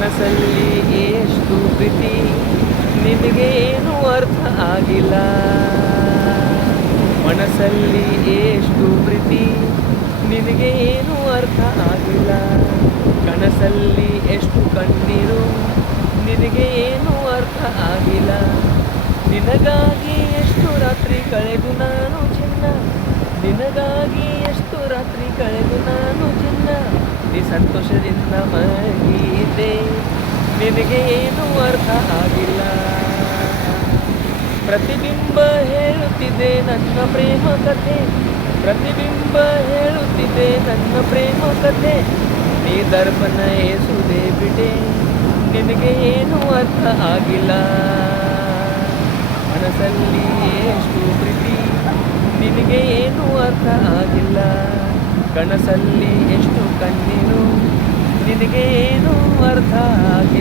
ಮನಸ್ಸಲ್ಲಿ ಎಷ್ಟು ಪ್ರೀತಿ ನಿನಗೇನು ಅರ್ಥ ಆಗಿಲ್ಲ. ಮನಸ್ಸಲ್ಲಿ ಎಷ್ಟು ಪ್ರೀತಿ ನಿನಗೇನು ಅರ್ಥ ಆಗಿಲ್ಲ. ಕನಸಲ್ಲಿ ಎಷ್ಟು ಕಣ್ಣೀರು ನಿನಗೇನು ಅರ್ಥ ಆಗಿಲ್ಲ. ನಿನಗಾಗಿ ಎಷ್ಟು ರಾತ್ರಿ ಕಳೆದು ನಾನು ಚಿನ್ನ, ನಿನಗಾಗಿ ಎಷ್ಟು ರಾತ್ರಿ ಕಳೆದು ನಾನು ಚಿನ್ನ. ನೀ ಸಂತೋಷದಿಂದ ಮಲಗಿದ್ದೆ ನಿನಗೆ ಏನು ಅರ್ಥ ಆಗಿಲ್ಲ. ಪ್ರತಿಬಿಂಬ ಹೇಳುತ್ತಿದೆ ನನ್ನ ಪ್ರೇಮ ಕಥೆ, ಪ್ರತಿಬಿಂಬ ಹೇಳುತ್ತಿದೆ ನನ್ನ ಪ್ರೇಮ ಕಥೆ. ನೀ ದರ್ಪಣ ಏಸುವುದೇ ಬಿಡೆ ನಿನಗೆ ಏನು ಅರ್ಥ ಆಗಿಲ್ಲ. ಮನಸ್ಸಲ್ಲಿ ಎಷ್ಟು ಪ್ರೀತಿ ನಿನಗೆ ಏನು ಅರ್ಥ ಆಗಿಲ್ಲ. ಕನಸಲ್ಲಿ ಎಷ್ಟು ಕಣ್ಣೀರು ನಿನಗೆ ಏನು ಅರ್ಥ ಆಗಿಲ್ಲ.